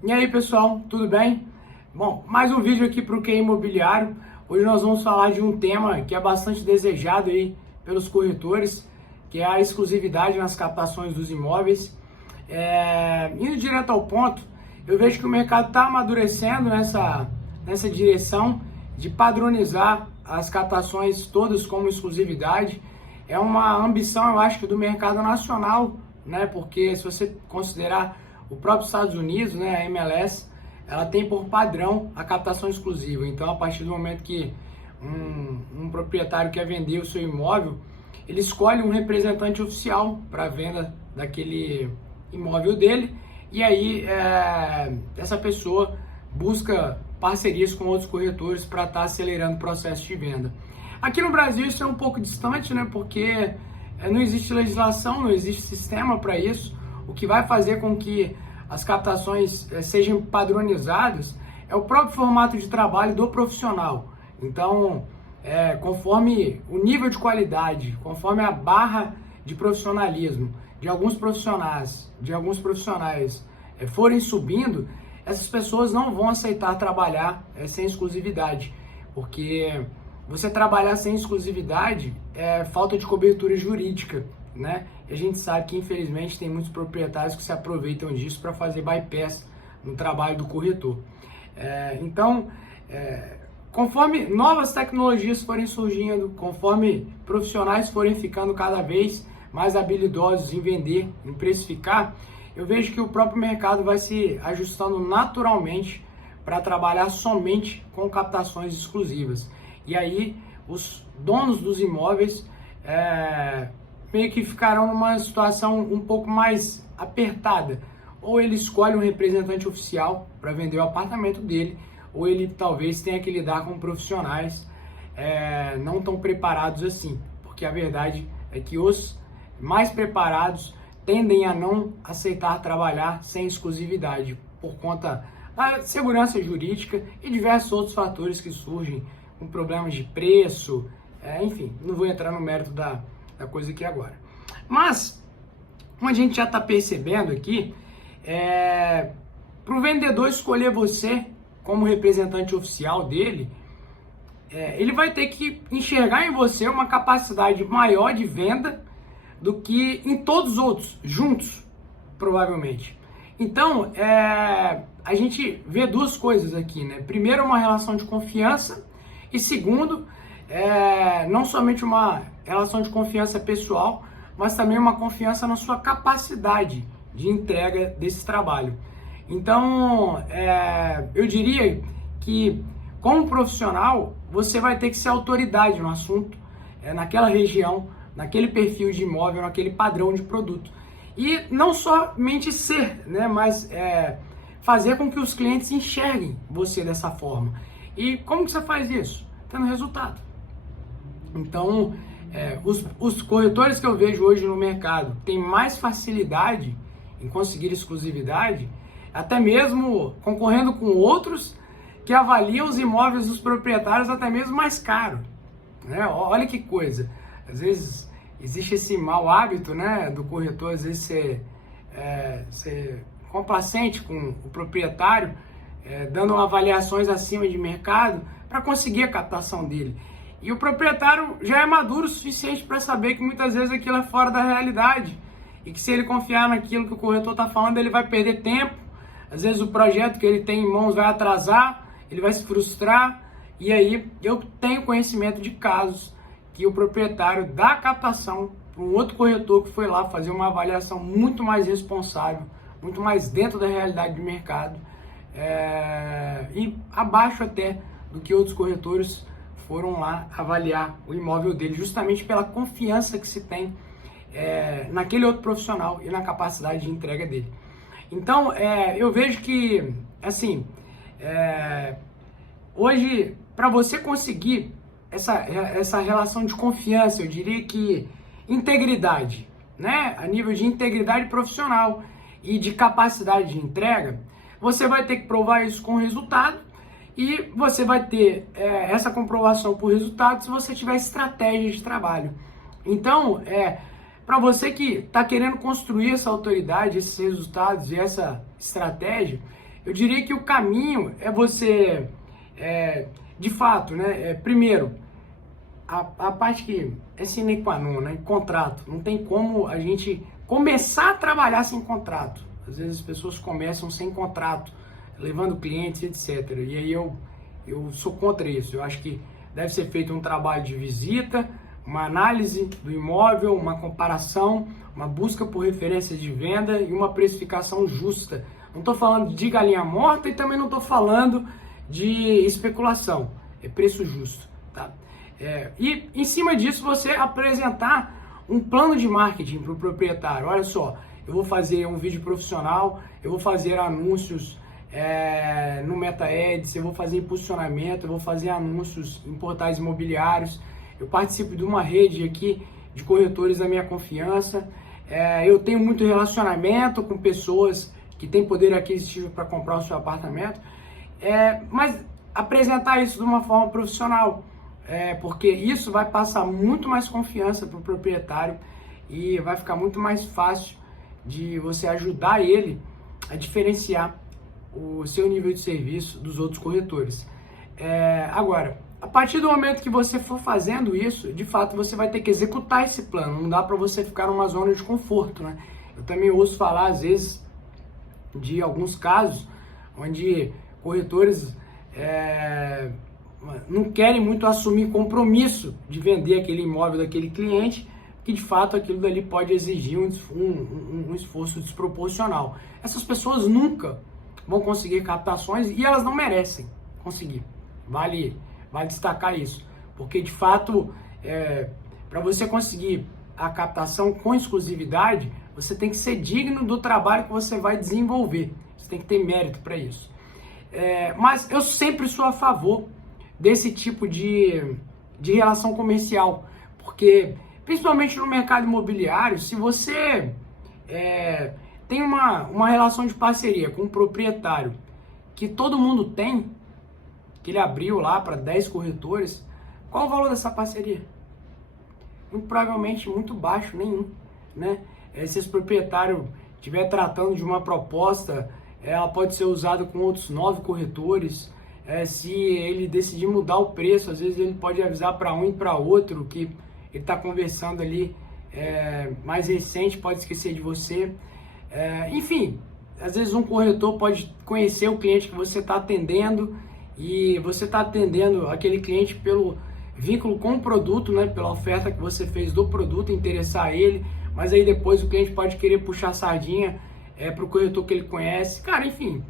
E aí pessoal, tudo bem? Bom, mais um vídeo aqui para o QI Imobiliário. Hoje nós vamos falar de um tema que é bastante desejado aí pelos corretores, que é a exclusividade nas captações dos imóveis. Indo direto ao ponto, eu vejo que o mercado está amadurecendo nessa direção de padronizar as captações todas como exclusividade. É uma ambição, eu acho, que do mercado nacional, né? Porque se você considerar o próprio Estados Unidos, né, a MLS, ela tem por padrão a captação exclusiva. Então, a partir do momento que um proprietário quer vender o seu imóvel, ele escolhe um representante oficial para a venda daquele imóvel dele, e aí essa pessoa busca parcerias com outros corretores para estar acelerando o processo de venda. Aqui no Brasil isso é um pouco distante, né, porque não existe legislação, não existe sistema para isso. O que vai fazer com que as captações sejam padronizadas é o próprio formato de trabalho do profissional. Então, conforme o nível de qualidade, conforme a barra de profissionalismo de alguns profissionais forem subindo, essas pessoas não vão aceitar trabalhar sem exclusividade, porque você trabalhar sem exclusividade é falta de cobertura jurídica, né? E a gente sabe que, infelizmente, tem muitos proprietários que se aproveitam disso para fazer bypass no trabalho do corretor. Conforme novas tecnologias forem surgindo, conforme profissionais forem ficando cada vez mais habilidosos em vender, em precificar, eu vejo que o próprio mercado vai se ajustando naturalmente para trabalhar somente com captações exclusivas. E aí, os donos dos imóveis meio que ficarão numa situação um pouco mais apertada. Ou ele escolhe um representante oficial para vender o apartamento dele, ou ele talvez tenha que lidar com profissionais não tão preparados assim. Porque a verdade é que os mais preparados tendem a não aceitar trabalhar sem exclusividade, por conta da segurança jurídica e diversos outros fatores que surgem, com problemas de preço, enfim, não vou entrar no mérito da coisa aqui agora. Mas, como a gente já está percebendo aqui, para o vendedor escolher você como representante oficial dele, ele vai ter que enxergar em você uma capacidade maior de venda do que em todos os outros, juntos, provavelmente. Então, a gente vê duas coisas aqui, né? Primeiro, uma relação de confiança, e segundo, não somente uma relação de confiança pessoal, mas também uma confiança na sua capacidade de entrega desse trabalho. Então, eu diria que, como profissional, você vai ter que ser autoridade no assunto, naquela região, naquele perfil de imóvel, naquele padrão de produto. E não somente ser, né, mas fazer com que os clientes enxerguem você dessa forma. E como que você faz isso? Tendo resultado. Então, os corretores que eu vejo hoje no mercado têm mais facilidade em conseguir exclusividade, até mesmo concorrendo com outros que avaliam os imóveis dos proprietários até mesmo mais caro, né? Olha que coisa. Às vezes existe esse mau hábito, né, do corretor, às vezes ser complacente com o proprietário, dando avaliações acima de mercado para conseguir a captação dele. E o proprietário já é maduro o suficiente para saber que muitas vezes aquilo é fora da realidade e que se ele confiar naquilo que o corretor está falando, ele vai perder tempo. Às vezes o projeto que ele tem em mãos vai atrasar, ele vai se frustrar. E aí eu tenho conhecimento de casos que o proprietário dá a captação para um outro corretor que foi lá fazer uma avaliação muito mais responsável, muito mais dentro da realidade do mercado, e abaixo até do que outros corretores foram lá avaliar o imóvel dele, justamente pela confiança que se tem naquele outro profissional e na capacidade de entrega dele. Então, eu vejo que, assim, hoje, para você conseguir essa relação de confiança, eu diria que integridade, né? A nível de integridade profissional e de capacidade de entrega, você vai ter que provar isso com resultado. E você vai ter essa comprovação por resultado se você tiver estratégia de trabalho. Então, para você que está querendo construir essa autoridade, esses resultados e essa estratégia, Eu diria que o caminho é você, de fato, né, primeiro, a parte que é sine qua non, né, contrato. Não tem como a gente começar a trabalhar sem contrato. Às vezes as pessoas começam sem contrato, levando clientes, etc. E aí eu sou contra isso. Eu acho que deve ser feito um trabalho de visita, uma análise do imóvel, uma comparação, uma busca por referências de venda e uma precificação justa. Não estou falando de galinha morta e também não estou falando de especulação. É preço justo, tá? E em cima disso você apresentar um plano de marketing para o proprietário. Olha só, eu vou fazer um vídeo profissional, eu vou fazer anúncios no Meta Ads, eu vou fazer posicionamento, eu vou fazer anúncios em portais imobiliários, eu participo de uma rede aqui de corretores da minha confiança, eu tenho muito relacionamento com pessoas que têm poder aquisitivo para comprar o seu apartamento, mas apresentar isso de uma forma profissional, porque isso vai passar muito mais confiança para o proprietário e vai ficar muito mais fácil de você ajudar ele a diferenciar o seu nível de serviço dos outros corretores. Agora, a partir do momento que você for fazendo isso, de fato você vai ter que executar esse plano. Não dá para você ficar numa zona de conforto, né? Eu também ouço falar às vezes de alguns casos onde corretores não querem muito assumir compromisso de vender aquele imóvel daquele cliente, que de fato aquilo dali pode exigir um esforço desproporcional. Essas pessoas nunca vão conseguir captações e elas não merecem conseguir. Vale destacar isso, porque de fato, para você conseguir a captação com exclusividade, você tem que ser digno do trabalho que você vai desenvolver. Você tem que ter mérito para isso. Mas eu sempre sou a favor desse tipo de relação comercial, porque principalmente no mercado imobiliário, se você tem uma relação de parceria com um proprietário que todo mundo tem, que ele abriu lá para 10 corretores, qual o valor dessa parceria? Muito provavelmente muito baixo, nenhum, né? Se esse proprietário estiver tratando de uma proposta, ela pode ser usada com outros 9 corretores. Se ele decidir mudar o preço, às vezes ele pode avisar para um e para outro que ele está conversando ali, mais recente, pode esquecer de você. Enfim, às vezes um corretor pode conhecer o cliente que você está atendendo e você está atendendo aquele cliente pelo vínculo com o produto, né, pela oferta que você fez do produto, interessar ele, mas aí depois o cliente pode querer puxar a sardinha para o corretor que ele conhece. Cara, enfim,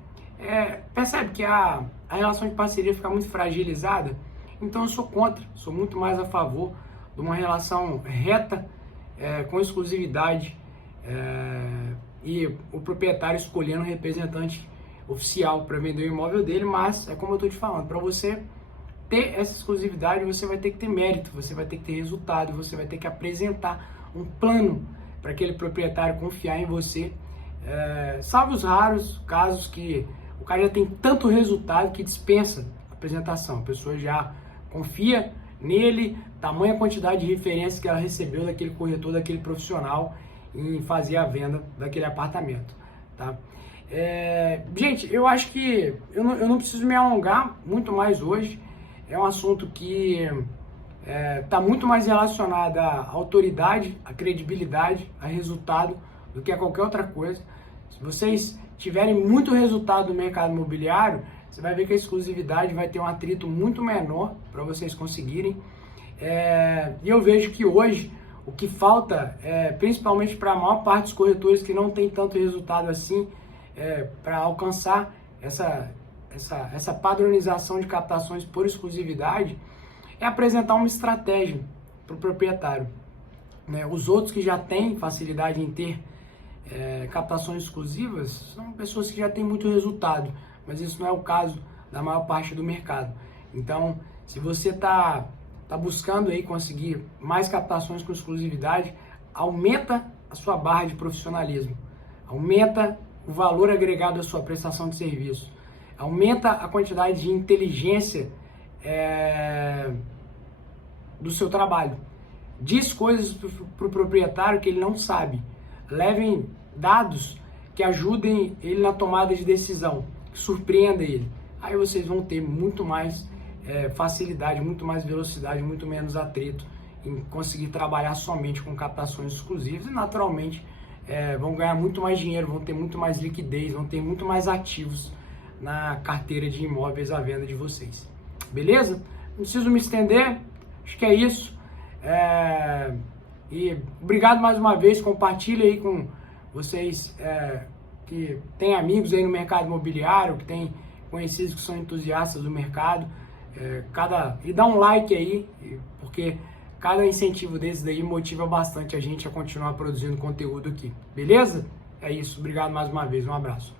percebe que a relação de parceria fica muito fragilizada? Então eu sou contra, sou muito mais a favor de uma relação reta, com exclusividade, e o proprietário escolhendo um representante oficial para vender o imóvel dele. Mas é como eu estou te falando, para você ter essa exclusividade, você vai ter que ter mérito, você vai ter que ter resultado, você vai ter que apresentar um plano para aquele proprietário confiar em você, salvo os raros casos que o cara já tem tanto resultado que dispensa a apresentação, a pessoa já confia nele, tamanha quantidade de referências que ela recebeu daquele corretor, daquele profissional em fazer a venda daquele apartamento, tá? Gente, eu acho que eu não preciso me alongar muito mais hoje. É um assunto que está muito mais relacionado à autoridade, à credibilidade, a resultado, do que a qualquer outra coisa. Se vocês tiverem muito resultado no mercado imobiliário, você vai ver que a exclusividade vai ter um atrito muito menor para vocês conseguirem. E eu vejo que hoje o que falta, principalmente para a maior parte dos corretores que não tem tanto resultado assim, para alcançar essa padronização de captações por exclusividade, é apresentar uma estratégia para o proprietário, né? Os outros que já têm facilidade em ter captações exclusivas são pessoas que já têm muito resultado, mas isso não é o caso da maior parte do mercado. Então, se você está buscando aí conseguir mais captações com exclusividade, aumenta a sua barra de profissionalismo, aumenta o valor agregado da sua prestação de serviço, aumenta a quantidade de inteligência do seu trabalho. Diz coisas para o proprietário que ele não sabe. Levem dados que ajudem ele na tomada de decisão, que que surpreenda ele. Aí vocês vão ter muito mais facilidade, muito mais velocidade, muito menos atrito em conseguir trabalhar somente com captações exclusivas e naturalmente vão ganhar muito mais dinheiro, vão ter muito mais liquidez, vão ter muito mais ativos na carteira de imóveis à venda de vocês. Beleza? Não preciso me estender, acho que é isso. E obrigado mais uma vez, compartilha aí com vocês que tem amigos aí no mercado imobiliário, que tem conhecidos que são entusiastas do mercado, e dá um like aí, porque cada incentivo desse daí motiva bastante a gente a continuar produzindo conteúdo aqui, beleza? É isso, obrigado mais uma vez, um abraço.